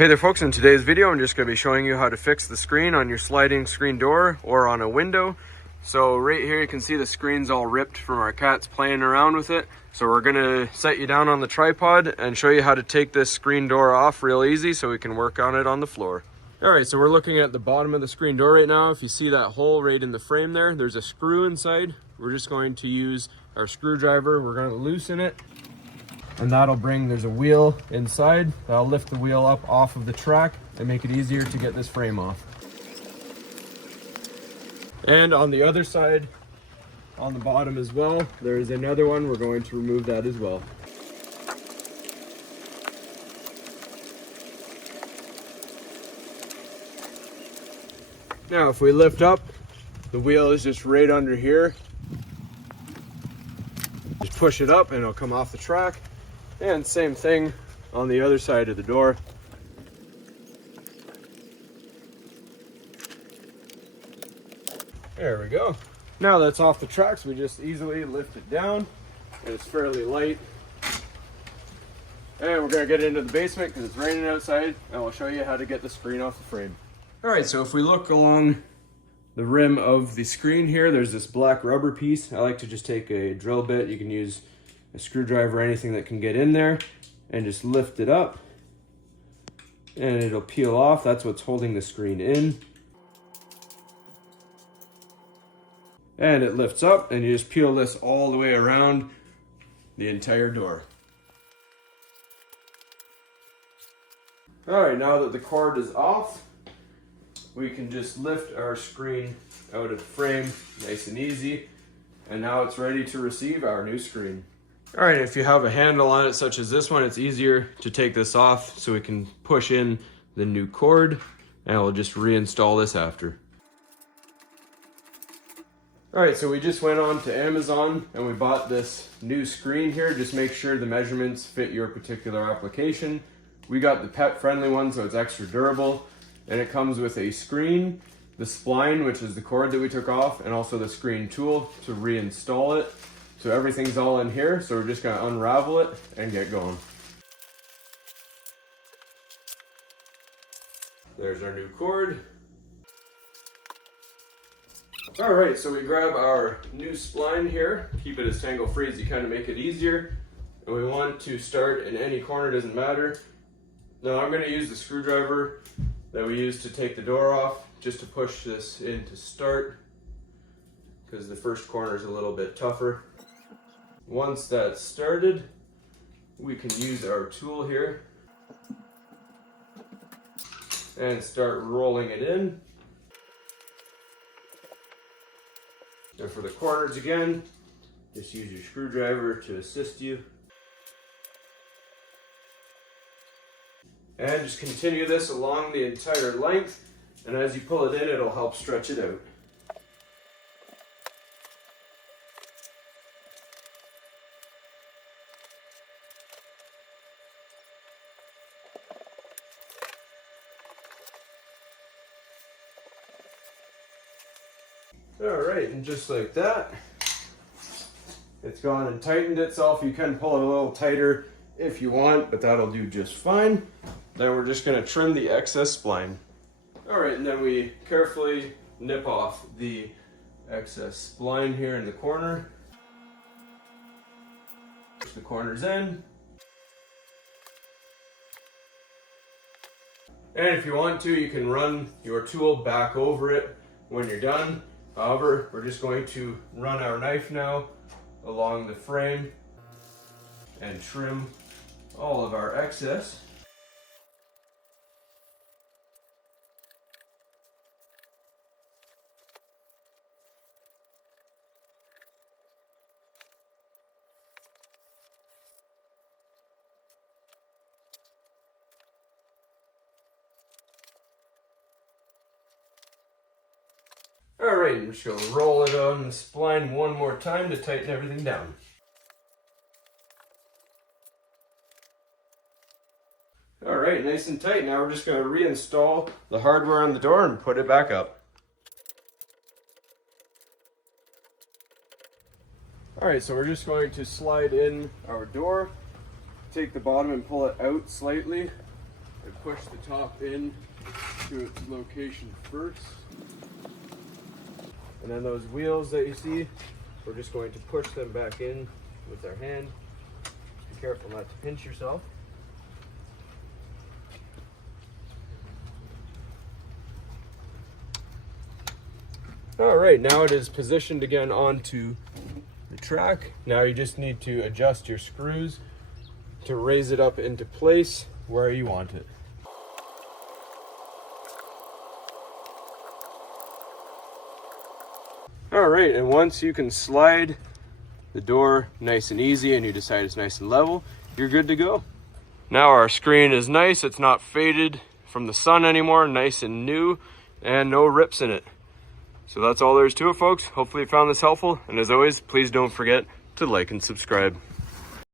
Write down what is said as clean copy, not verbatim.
Hey there folks, in today's video I'm just going to be showing you how to fix the screen on your sliding screen door or on a window. So right here you can see the screen's all ripped from our cats playing around with it. So we're going to set you down on the tripod and show you how to take this screen door off real easy so we can work on it on the floor. Alright, so we're looking at the bottom of the screen door right now. If you see that hole right in the frame there's a screw inside. We're just going to use our screwdriver. We're going to loosen it. And that'll there's a wheel inside. That'll lift the wheel up off of the track and make it easier to get this frame off. And on the other side, on the bottom as well, there is another one. We're going to remove that as well. Now, if we lift up, the wheel is just right under here. Just push it up and it'll come off the track. And same thing on the other side of the door. There we go. Now that's off the tracks, we just easily lift it down. And it's fairly light. And we're gonna get into the basement because it's raining outside, and we'll show you how to get the screen off the frame. All right, so if we look along the rim of the screen here, there's this black rubber piece. I like to just take a drill bit. You can use a screwdriver or anything that can get in there and just lift it up and it'll peel off. That's what's holding the screen in. And it lifts up and you just peel this all the way around the entire door. All right, now that the cord is off, we can just lift our screen out of the frame nice and easy. And now it's ready to receive our new screen. All right, if you have a handle on it such as this one, it's easier to take this off so we can push in the new cord and we'll just reinstall this after. All right, so we just went on to Amazon and we bought this new screen here. Just make sure the measurements fit your particular application. We got the pet friendly one, so it's extra durable, and it comes with a screen, the spline, which is the cord that we took off, and also the screen tool to reinstall it. So everything's all in here, so we're just gonna unravel it and get going. There's our new cord. All right, so we grab our new spline here, keep it as tangle free as you can to make it easier. And we want to start in any corner, doesn't matter. Now I'm gonna use the screwdriver that we used to take the door off, just to push this in to start, because the first corner is a little bit tougher. Once that's started, we can use our tool here and start rolling it in. And for the corners again, just use your screwdriver to assist you. And just continue this along the entire length, and as you pull it in, it'll help stretch it out. All right, and just like that, it's gone and tightened itself. You can pull it a little tighter if you want, but that'll do just fine. Then we're just gonna trim the excess spline. All right, and then we carefully nip off the excess spline here in the corner. Push the corners in. And if you want to, you can run your tool back over it when you're done. However, we're just going to run our knife now along the frame and trim all of our excess. All right, I'm just gonna roll it on the spline one more time to tighten everything down. All right, nice and tight. Now we're just gonna reinstall the hardware on the door and put it back up. All right, so we're just going to slide in our door, take the bottom and pull it out slightly, and push the top in to its location first. And then those wheels that you see, we're just going to push them back in with our hand. Be careful not to pinch yourself. All right, now it is positioned again onto the track. Now you just need to adjust your screws to raise it up into place where you want it. All right, and once you can slide the door nice and easy and you decide it's nice and level, you're good to go. Now our screen is nice, it's not faded from the sun anymore, nice and new, and no rips in it. So that's all there is to it, folks. Hopefully you found this helpful, and as always, please don't forget to like and subscribe.